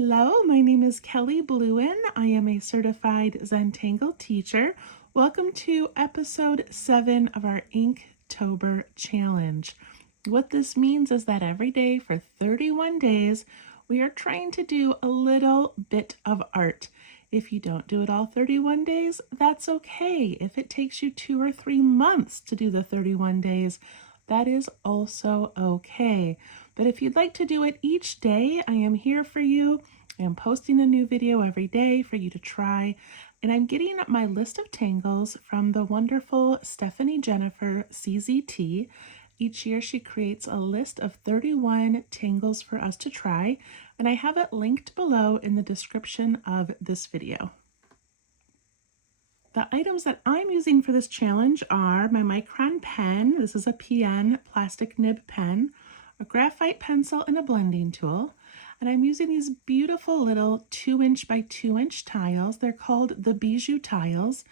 Hello, my name is Kelly Bluen. I am a certified Zentangle teacher. Welcome to episode 7 of our Inktober challenge. What this means is that every day for 31 days, we are trying to do a little bit of art. If you don't do it all 31 days, that's okay. If it takes you 2 or 3 months to do the 31 days, that is also okay. But if you'd like to do it each day, I am here for you. I am posting a new video every day for you to try. And I'm getting my list of tangles from the wonderful Stephanie Jennifer CZT. Each year she creates a list of 31 tangles for us to try. And I have it linked below in the description of this video. The items that I'm using for this challenge are my Micron pen. This is a PN plastic nib pen, a graphite pencil, and a blending tool. And I'm using these beautiful little 2" by 2" tiles. They're called the Bijou tiles.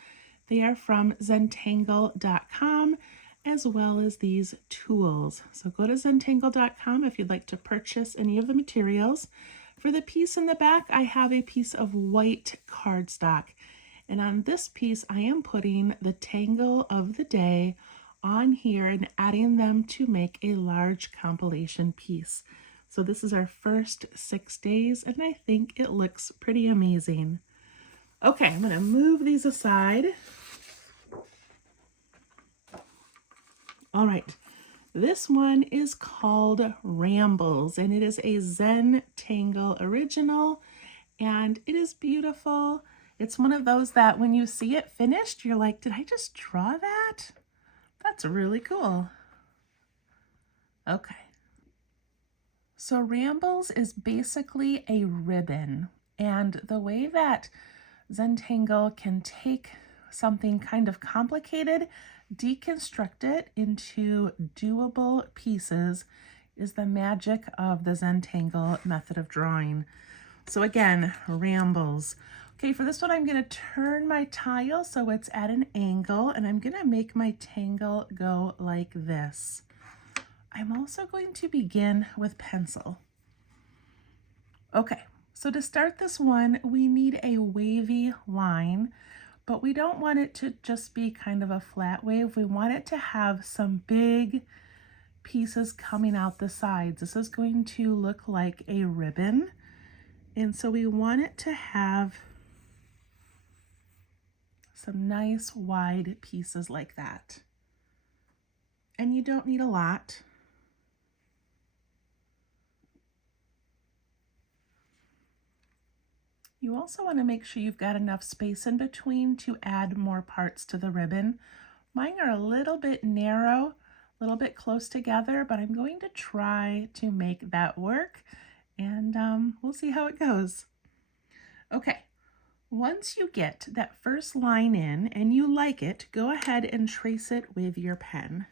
They are from Zentangle.com, as well as these tools. So go to Zentangle.com if you'd like to purchase any of the materials. For the piece in the back, I have a piece of white cardstock. And on this piece, I am putting the tangle of the day on here and adding them to make a large compilation piece. So this is our first 6 days, and I think it looks pretty amazing. Okay, I'm going to move these aside. All right, this one is called Rambles, and it is a Zentangle original, and it is beautiful. It's one of those that when you see it finished, you're like, did I just draw that? That's really cool. Okay. So Rambles is basically a ribbon. And the way that Zentangle can take something kind of complicated, deconstruct it into doable pieces is the magic of the Zentangle method of drawing. So again, Rambles. Okay, for this one, I'm going to turn my tile so it's at an angle, and I'm going to make my tangle go like this. I'm also going to begin with pencil. Okay, so to start this one, we need a wavy line, but we don't want it to just be kind of a flat wave. We want it to have some big pieces coming out the sides. This is going to look like a ribbon, and so we want it to have some nice wide pieces like that. And you don't need a lot. You also want to make sure you've got enough space in between to add more parts to the ribbon. Mine are a little bit narrow, a little bit close together, but I'm going to try to make that work, and we'll see how it goes. Okay. Once you get that first line in and you like it, go ahead and trace it with your pen.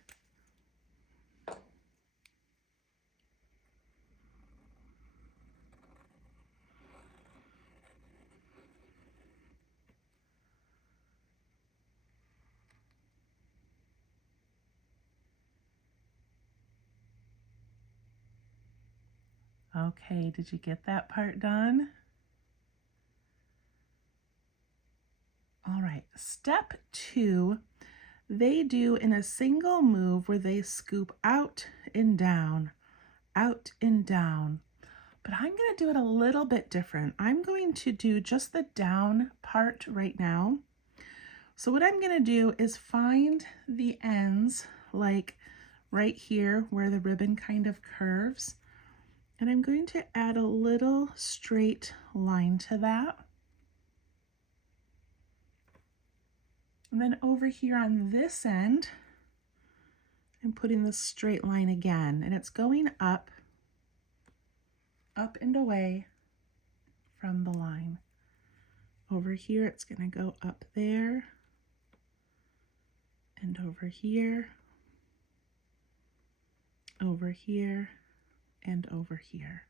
Okay, did you get that part done? All right, step 2, they do in a single move where they scoop out and down, out and down. But I'm going to do it a little bit different. I'm going to do just the down part right now. So what I'm going to do is find the ends, like right here where the ribbon kind of curves. And I'm going to add a little straight line to that. And then over here on this end, I'm putting this straight line again, and it's going up and away from the line. Over here, it's going to go up there, and over here, and over here.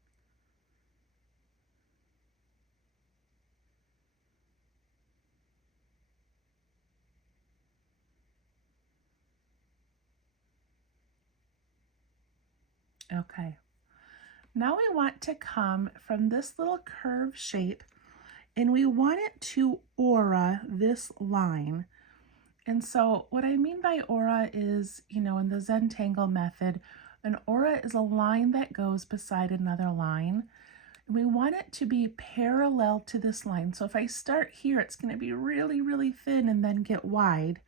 Okay, Now we want to come from this little curve shape and we want it to aura this line. And so what I mean by aura is, in the Zentangle method, an aura is a line that goes beside another line. And we want it to be parallel to this line. So if I start here, it's going to be really, really thin and then get wide.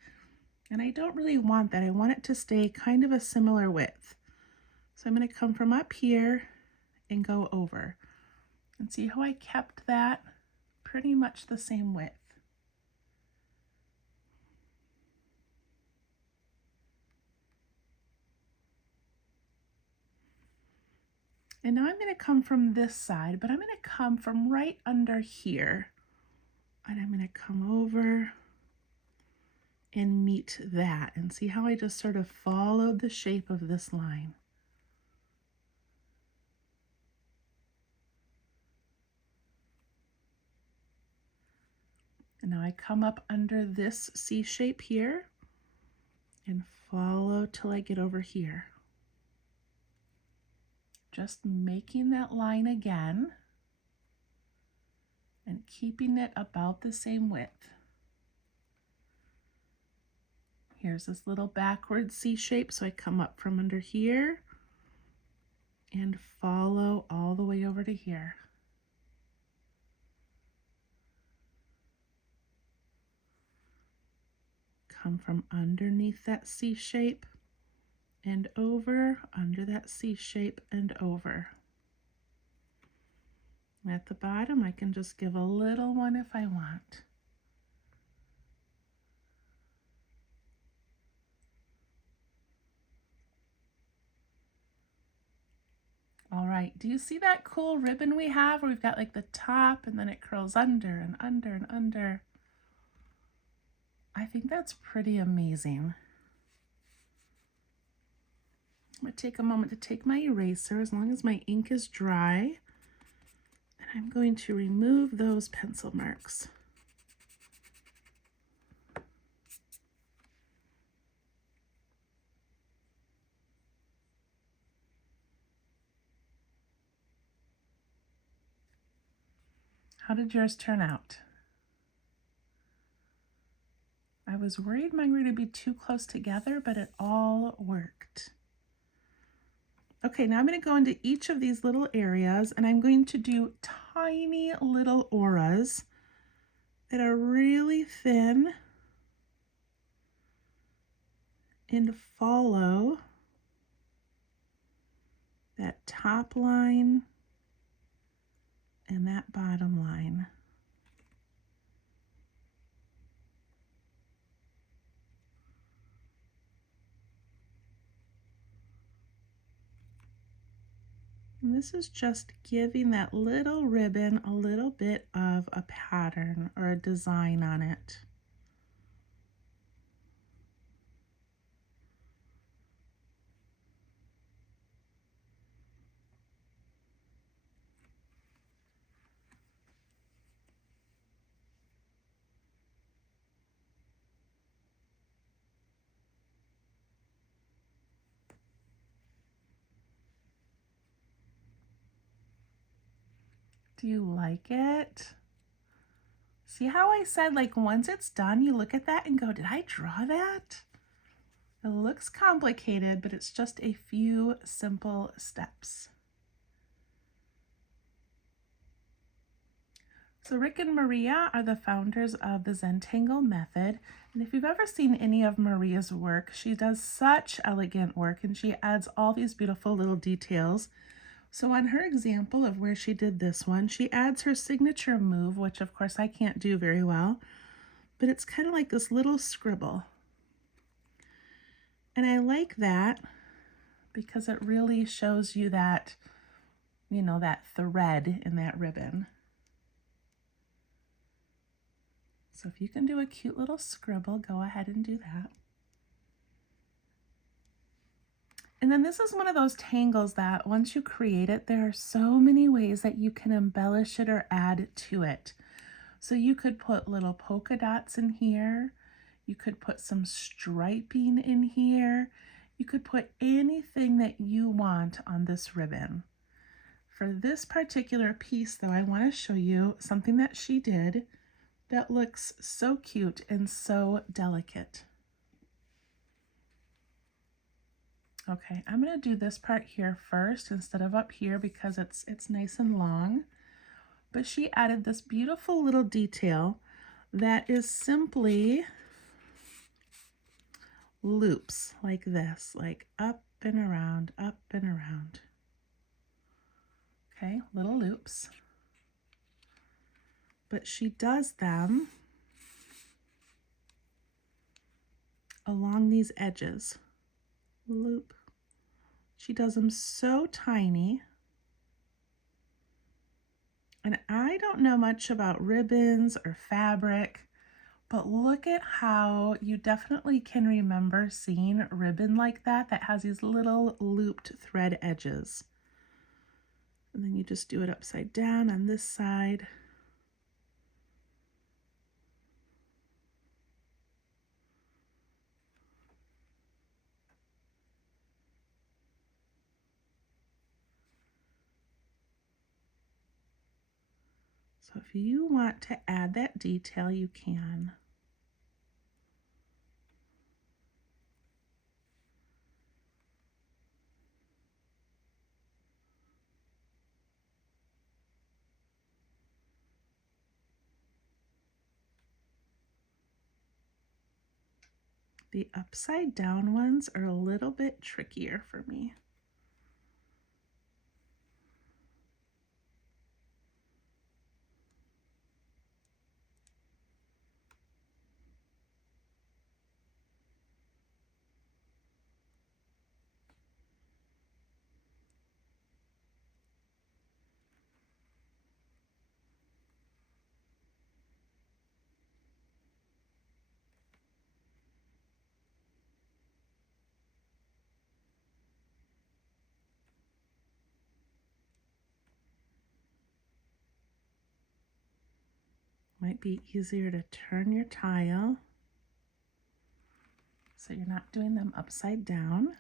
And I don't really want that. I want it to stay kind of a similar width. So I'm going to come from up here and go over. And see how I kept that pretty much the same width. And now I'm going to come from this side, but I'm going to come from right under here. And I'm going to come over and meet that. And see how I just sort of followed the shape of this line. And now I come up under this C shape here and follow till I get over here. Just making that line again and keeping it about the same width. Here's this little backward C shape, so I come up from under here and follow all the way over to here. Come from underneath that C shape and over, under that C shape and over. At the bottom, I can just give a little one if I want. All right, do you see that cool ribbon we have where we've got like the top and then it curls under and under and under? I think that's pretty amazing. I'm going to take a moment to take my eraser as long as my ink is dry. And I'm going to remove those pencil marks. How did yours turn out? I was worried mine were going to be too close together, but it all worked. Okay, now I'm going to go into each of these little areas and I'm going to do tiny little auras that are really thin and follow that top line and that bottom line. And this is just giving that little ribbon a little bit of a pattern or a design on it. Do you like it? See how I said, like, once it's done, you look at that and go, did I draw that? It looks complicated, but it's just a few simple steps. So Rick and Maria are the founders of the Zentangle method. And if you've ever seen any of Maria's work, she does such elegant work and she adds all these beautiful little details. So on her example of where she did this one, she adds her signature move, which of course I can't do very well, but it's kind of like this little scribble. And I like that because it really shows you that, that thread in that ribbon. So if you can do a cute little scribble, go ahead and do that. And then this is one of those tangles that once you create it, there are so many ways that you can embellish it or add to it. So you could put little polka dots in here. You could put some striping in here. You could put anything that you want on this ribbon. For this particular piece though, I want to show you something that she did that looks so cute and so delicate. Okay, I'm going to do this part here first instead of up here because it's nice and long. But she added this beautiful little detail that is simply loops like this, like up and around, up and around. Okay, little loops. But she does them along these edges. Loop. She does them so tiny. And I don't know much about ribbons or fabric, but look at how you definitely can remember seeing ribbon like that has these little looped thread edges. And then you just do it upside down on this side. So if you want to add that detail, you can. The upside down ones are a little bit trickier for me. Might be easier to turn your tile so you're not doing them upside down.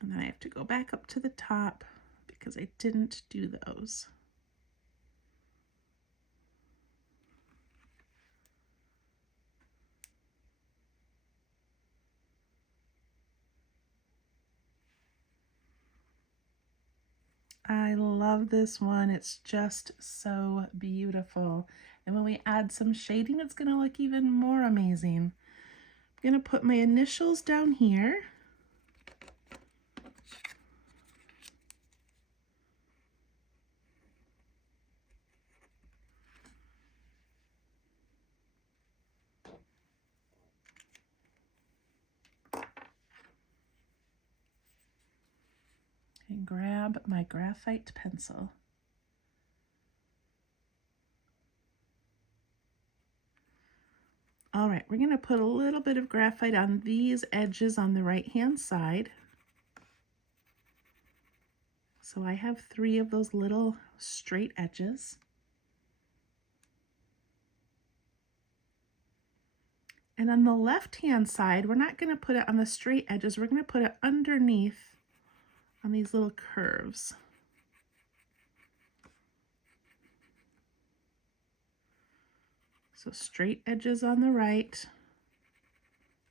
And then I have to go back up to the top because I didn't do those. I love this one. It's just so beautiful. And when we add some shading, it's going to look even more amazing. I'm going to put my initials down here. And grab my graphite pencil. All right, we're going to put a little bit of graphite on these edges on the right-hand side. So I have 3 of those little straight edges. And on the left-hand side, we're not going to put it on the straight edges. We're going to put it underneath on these little curves. So straight edges on the right.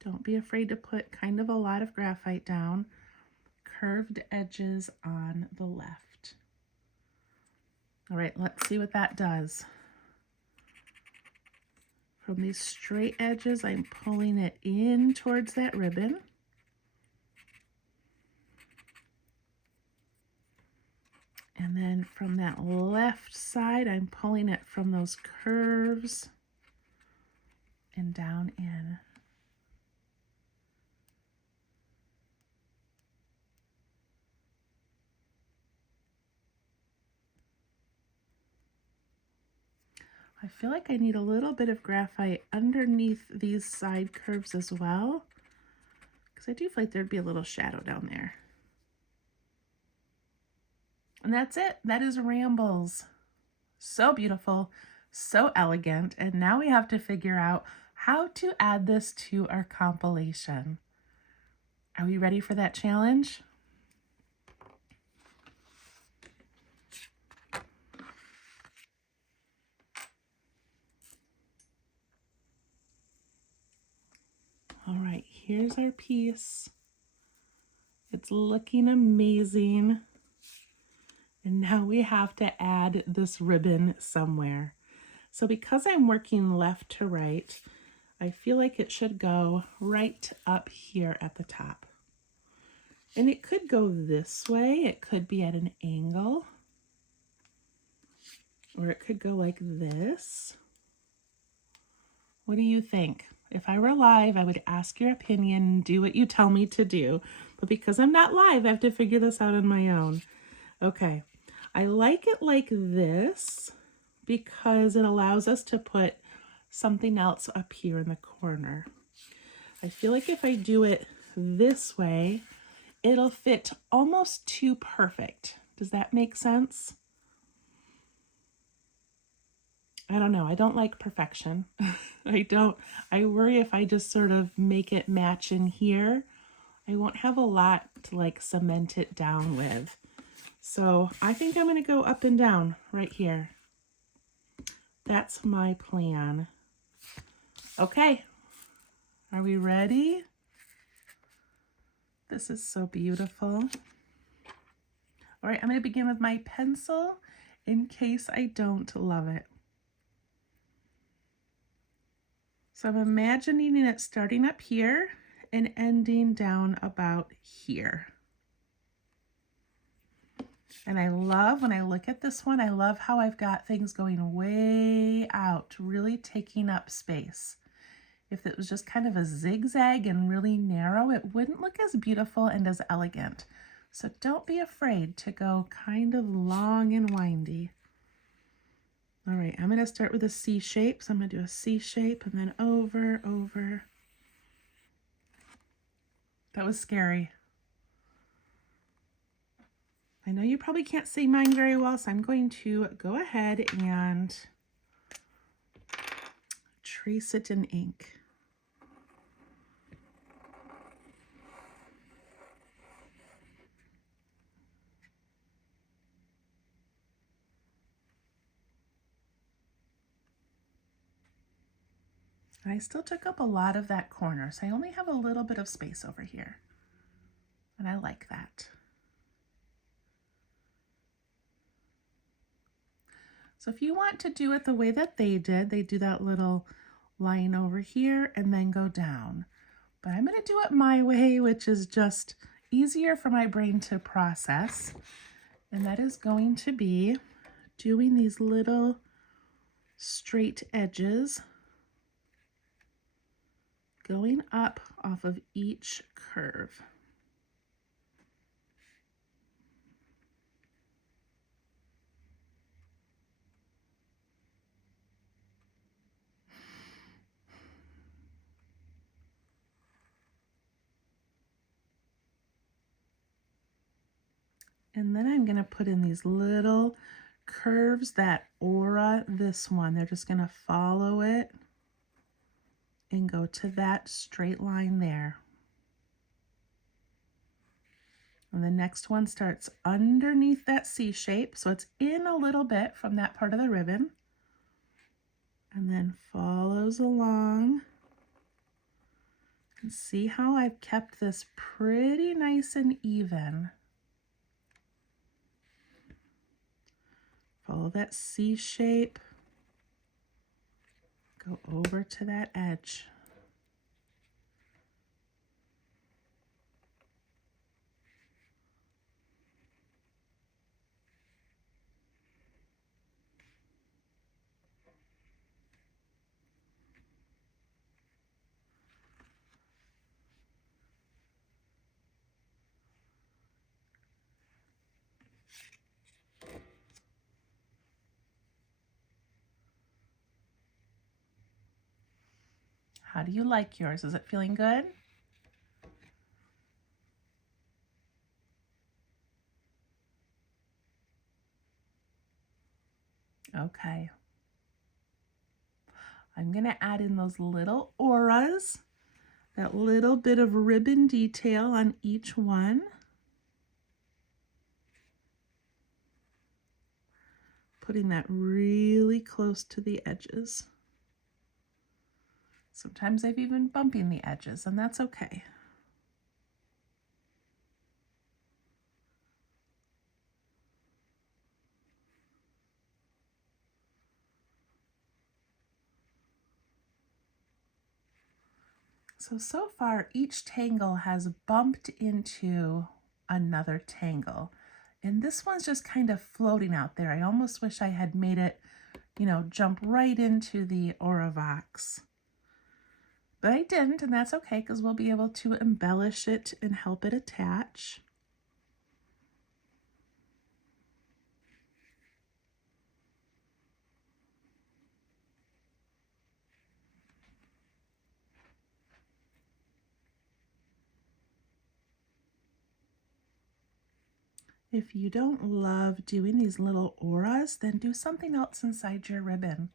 Don't be afraid to put kind of a lot of graphite down. Curved edges on the left. All right, let's see what that does. From these straight edges, I'm pulling it in towards that ribbon. And then from that left side, I'm pulling it from those curves and down in. I feel like I need a little bit of graphite underneath these side curves as well, because I do feel like there'd be a little shadow down there. And that's it. That is Rambles. So beautiful, so elegant, and now we have to figure out how to add this to our compilation. Are we ready for that challenge? here's our piece. It's looking amazing. And now we have to add this ribbon somewhere. So because I'm working left to right, I feel like it should go right up here at the top. And it could go this way. It could be at an angle. Or it could go like this. What do you think? If I were live, I would ask your opinion and do what you tell me to do. But because I'm not live, I have to figure this out on my own. Okay, I like it like this because it allows us to put something else up here in the corner. I feel like if I do it this way, it'll fit almost too perfect. Does that make sense? I don't know. I don't like perfection. I worry if I just sort of make it match in here, I won't have a lot to like cement it down with. So I think I'm going to go up and down right here. That's my plan. Okay. Are we ready? This is so beautiful. All right, I'm going to begin with my pencil in case I don't love it. So I'm imagining it starting up here and ending down about here. And I love, when I look at this one, I love how I've got things going way out, really taking up space. If it was just kind of a zigzag and really narrow, it wouldn't look as beautiful and as elegant. So don't be afraid to go kind of long and windy. All right, I'm going to start with a C shape. So I'm going to do a C shape and then over, over. That was scary. I know you probably can't see mine very well, so I'm going to go ahead and trace it in ink. I still took up a lot of that corner, so I only have a little bit of space over here. And I like that. So if you want to do it the way that they do that little line over here and then go down. But I'm going to do it my way, which is just easier for my brain to process. And that is going to be doing these little straight edges going up off of each curve. And then I'm going to put in these little curves that aura this one. They're just going to follow it and go to that straight line there. And the next one starts underneath that C shape, so it's in a little bit from that part of the ribbon. And then follows along. And see how I've kept this pretty nice and even. Follow that C shape. Go over to that edge. How do you like yours? Is it feeling good? Okay. I'm going to add in those little auras, that little bit of ribbon detail on each one. Putting that really close to the edges. Sometimes I've even bumping the edges, and that's okay. So far each tangle has bumped into another tangle. And this one's just kind of floating out there. I almost wish I had made it, jump right into the Oravox. But I didn't, and that's okay because we'll be able to embellish it and help it attach. If you don't love doing these little auras, then do something else inside your ribbon.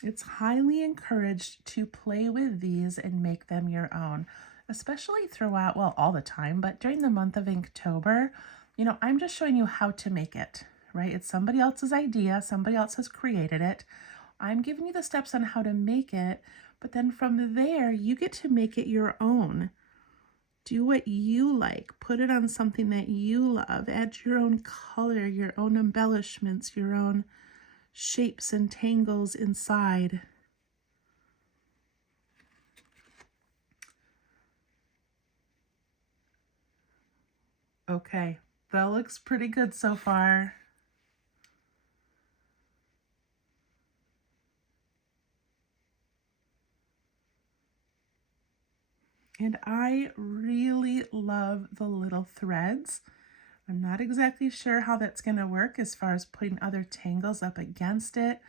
It's highly encouraged to play with these and make them your own, especially throughout, well, all the time, but during the month of Inktober, I'm just showing you how to make it, right? It's somebody else's idea, somebody else has created it. I'm giving you the steps on how to make it, but then from there, you get to make it your own. Do what you like. Put it on something that you love. Add your own color, your own embellishments, your own shapes and tangles inside. Okay, that looks pretty good so far. And I really love the little threads. I'm not exactly sure how that's going to work as far as putting other tangles up against it,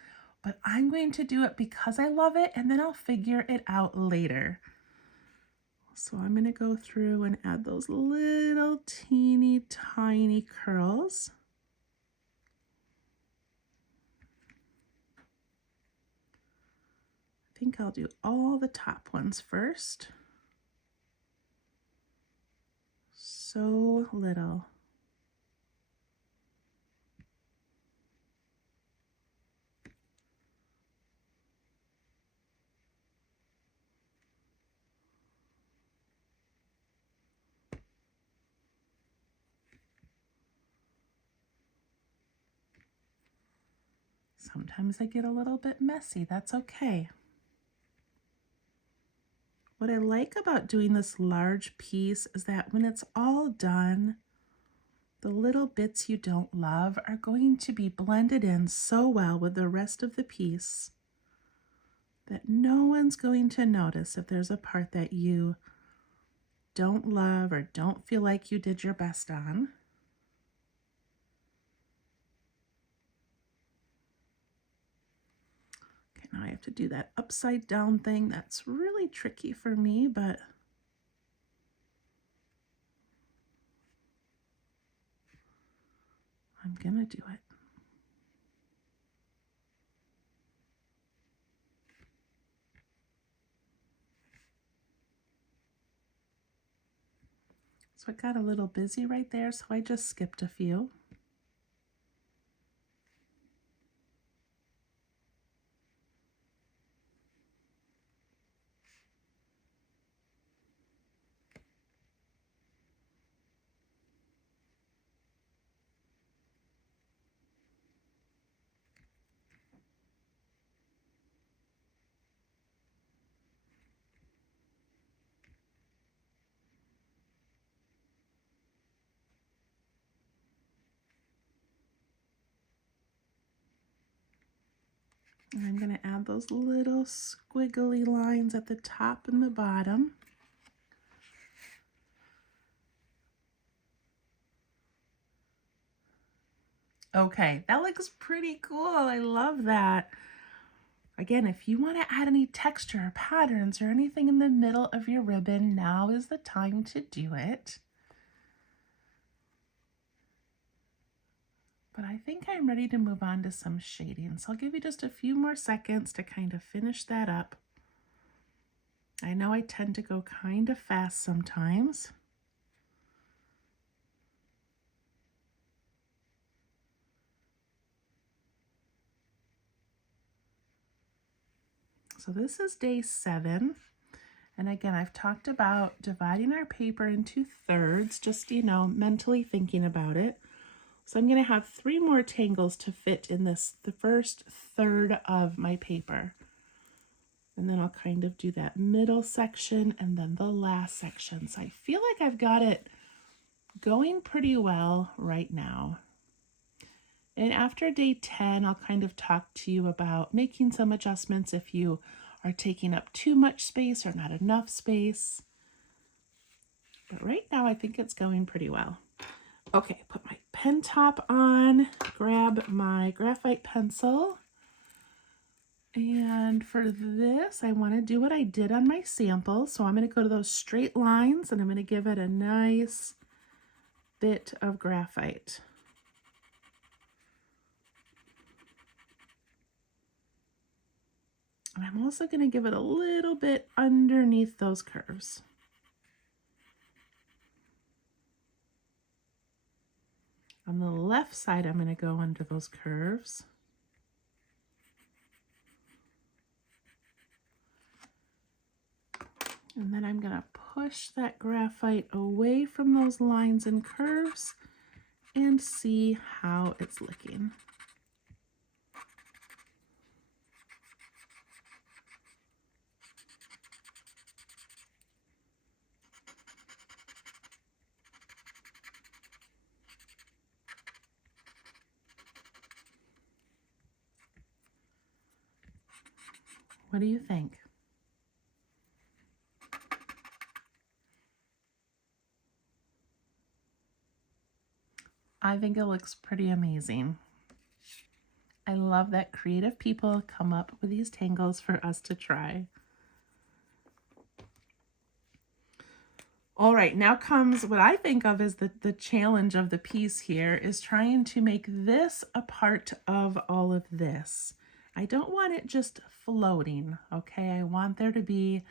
but I'm going to do it because I love it, and then I'll figure it out later. So I'm going to go through and add those little teeny tiny curls. I think I'll do all the top ones first. So little. Sometimes they get a little bit messy. That's okay. What I like about doing this large piece is that when it's all done, the little bits you don't love are going to be blended in so well with the rest of the piece that no one's going to notice if there's a part that you don't love or don't feel like you did your best on. Okay, now I have to do that upside down thing. That's really tricky for me, but I'm gonna do it. So it got a little busy right there, so I just skipped a few. And I'm going to add those little squiggly lines at the top and the bottom. Okay, that looks pretty cool. I love that. Again, if you want to add any texture or patterns or anything in the middle of your ribbon, now is the time to do it. But I think I'm ready to move on to some shading. So I'll give you just a few more seconds to kind of finish that up. I know I tend to go kind of fast sometimes. So this is day 7. And again, I've talked about dividing our paper into thirds, just, mentally thinking about it. So I'm going to have 3 more tangles to fit in the first third of my paper. And then I'll kind of do that middle section and then the last section. So I feel like I've got it going pretty well right now. And after day 10, I'll kind of talk to you about making some adjustments if you are taking up too much space or not enough space. But right now, I think it's going pretty well. Okay, put my pen top on, grab my graphite pencil. And for this, I want to do what I did on my sample. So I'm going to go to those straight lines and I'm going to give it a nice bit of graphite. And I'm also going to give it a little bit underneath those curves. On the left side, I'm going to go under those curves. And then I'm going to push that graphite away from those lines and curves and see how it's looking. What do you think? I think it looks pretty amazing. I love that creative people come up with these tangles for us to try. All right, now comes what I think of as the challenge of the piece here is trying to make this a part of all of this. I don't want it just floating, okay? I want there to be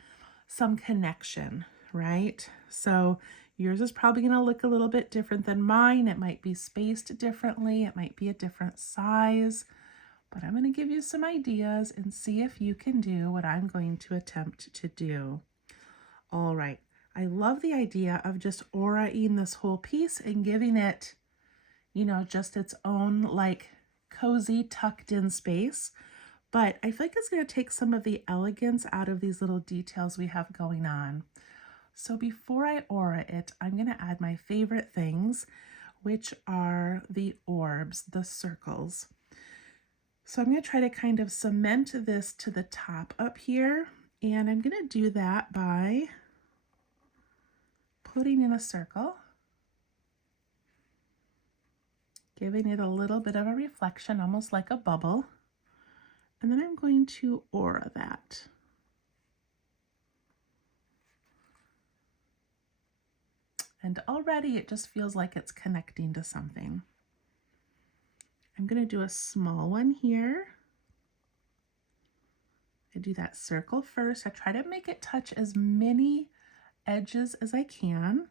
some connection, right? So yours is probably going to look a little bit different than mine. It might be spaced differently. It might be a different size. But I'm going to give you some ideas and see if you can do what I'm going to attempt to do. All right. I love the idea of just aura-ing this whole piece and giving it, just its own like cozy tucked in space. But I feel like it's going to take some of the elegance out of these little details we have going on. So before I aura it, I'm going to add my favorite things, which are the orbs, the circles. So I'm going to try to kind of cement this to the top up here. And I'm going to do that by putting in a circle, giving it a little bit of a reflection, almost like a bubble. And then I'm going to aura that. And already it just feels like it's connecting to something. I'm going to do a small one here. I do that circle first. I try to make it touch as many edges as I can.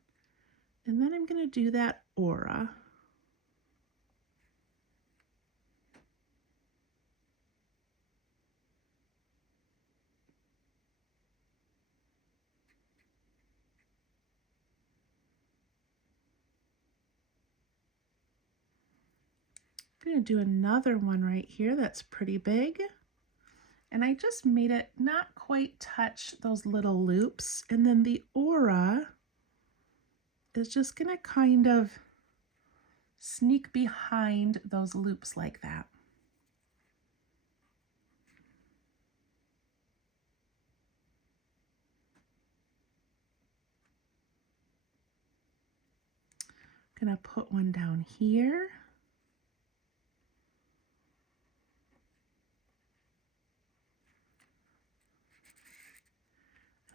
And then I'm going to do that aura. I'm going to do another one right here that's pretty big. And I just made it not quite touch those little loops. And then the aura is just going to kind of sneak behind those loops like that. I'm going to put one down here.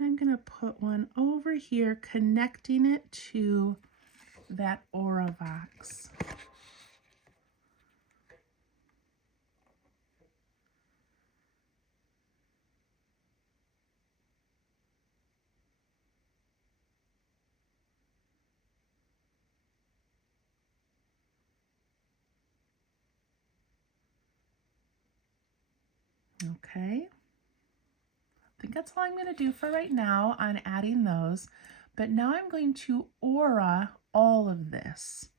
I'm going to put one over here, connecting it to that aura box. Okay. think that's all I'm going to do for right now on adding those. But now I'm going to aura all of this.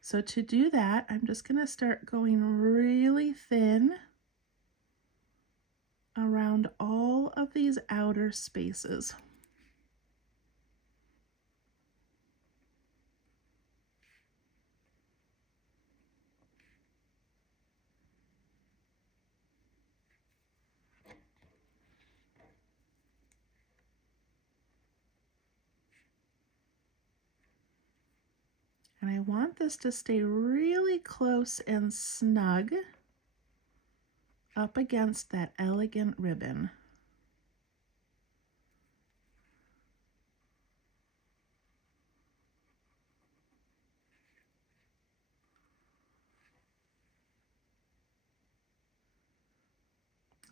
So to do that, I'm just going to start going really thin around all of these outer spaces. And I want this to stay really close and snug up against that elegant ribbon.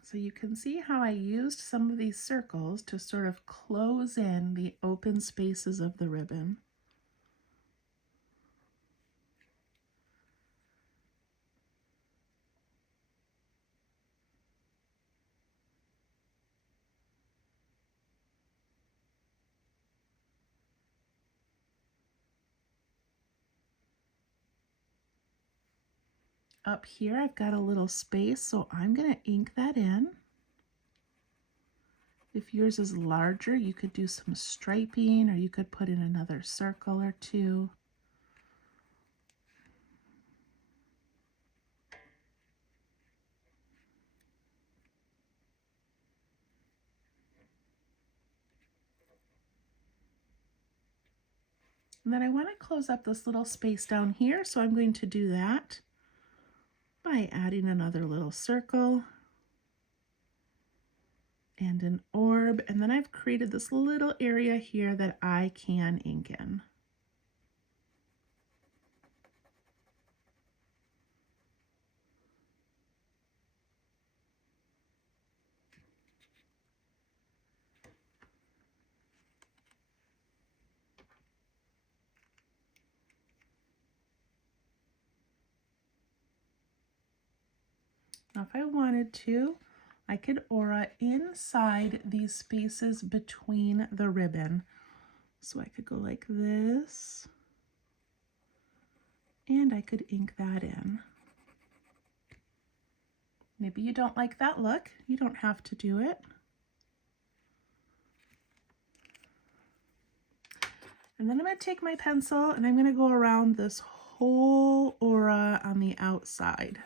So you can see how I used some of these circles to sort of close in the open spaces of the ribbon. Up here I've got a little space, so I'm going to ink that in. If yours is larger, you could do some striping, or you could put in another circle or two. And then I want to close up this little space down here, so I'm going to do that by adding another little circle and an orb, and then I've created this little area here that I can ink in. Now if I wanted to, I could aura inside these spaces between the ribbon. So I could go like this, and I could ink that in. Maybe you don't like that look. You don't have to do it. And then I'm going to take my pencil and I'm going to go around this whole aura on the outside,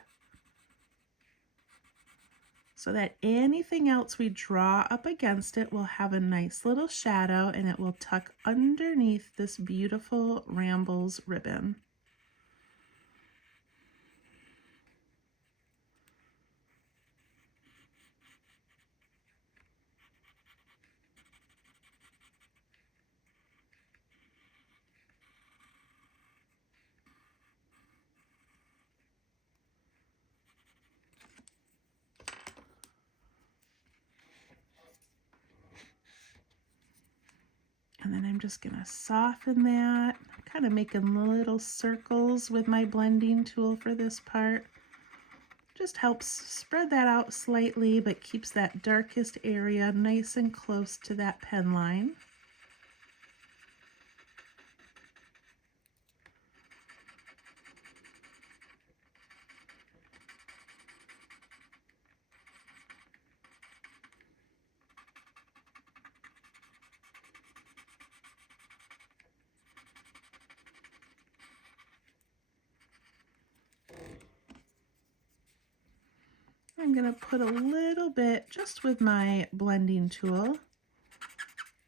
so that anything else we draw up against it will have a nice little shadow, and it will tuck underneath this beautiful Rambles ribbon. And then I'm just going to soften that, kind of making little circles with my blending tool for this part. Just helps spread that out slightly, but keeps that darkest area nice and close to that pen line. I'm going to put a little bit, just with my blending tool,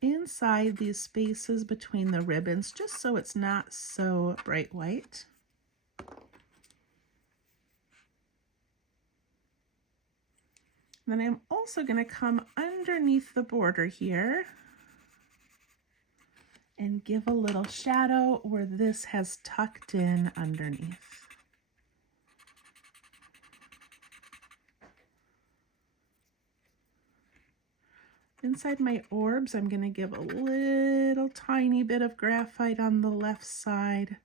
inside these spaces between the ribbons, just so it's not so bright white. Then I'm also going to come underneath the border here and give a little shadow where this has tucked in underneath. Inside my orbs, I'm going to give a little tiny bit of graphite on the left side,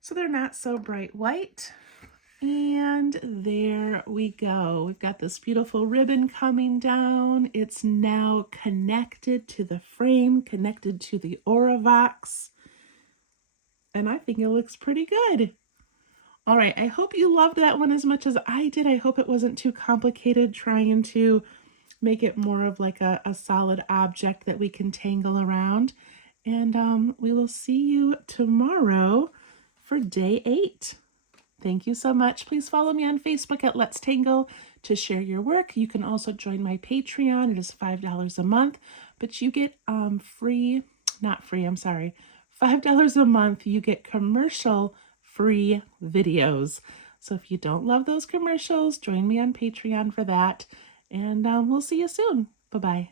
so they're not so bright white. And there we go. We've got this beautiful ribbon coming down. It's now connected to the frame, connected to the Oravox. And I think it looks pretty good. All right, I hope you loved that one as much as I did. I hope it wasn't too complicated trying to make it more of like a solid object that we can tangle around. And we will see you tomorrow for day 8. Thank you so much. Please follow me on Facebook at Let's Tangle to share your work. You can also join my Patreon. It is $5 a month, but you get $5 a month. You get commercial-free videos. So if you don't love those commercials, join me on Patreon for that. And we'll see you soon. Bye-bye.